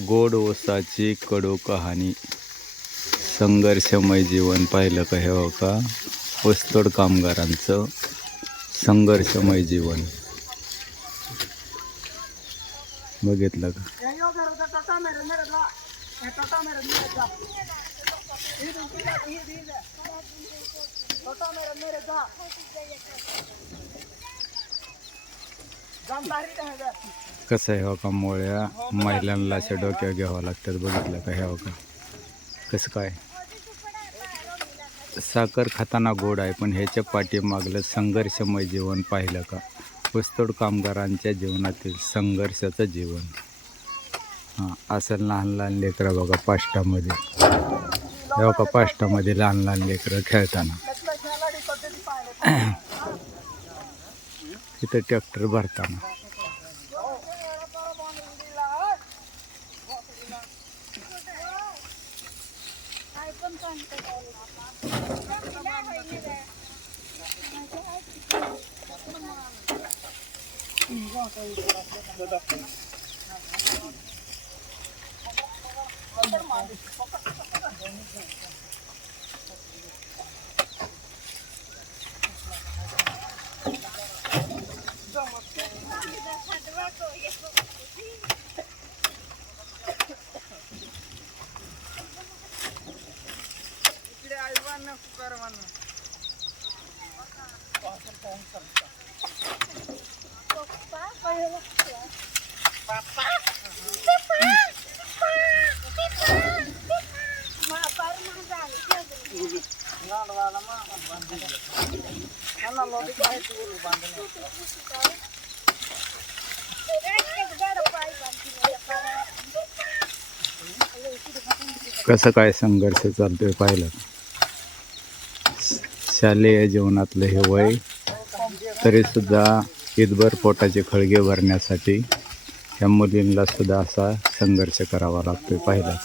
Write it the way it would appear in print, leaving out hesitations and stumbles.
गोड ओसाची कडू कहाणी, संघर्षमय जीवन पाहिलं का? हे हो का, ऊसतोड कामगारांचं संघर्षमय जीवन बघितलं का? कसं आहे हो का, मोळ्या महिलांना अशा डोक्यावर घ्यावं लागतात. बघितलं का? हे हो का, कसं काय साखर खाताना गोड आहे, पण ह्याच्या पाठीमागलं संघर्षमय जीवन पाहिलं का? ऊसतोड कामगारांच्या जीवनातील संघर्षाचं जीवन. हां, असं लहान लहान लेकरं बघा पाष्टामध्ये, हे का पाष्टामध्ये लहान लहान लेकरं खेळताना. इथं ट्रॅक्टर भरताना. कसं काय संघर्ष चालतोय पाहिलं. शालेय जीवनातलं हे वय, तरीसुद्धा ईदभर पोटाचे खळगे भरण्यासाठी ह्या मुलींना सुद्धा असा संघर्ष करावा लागतोय पाहिलं.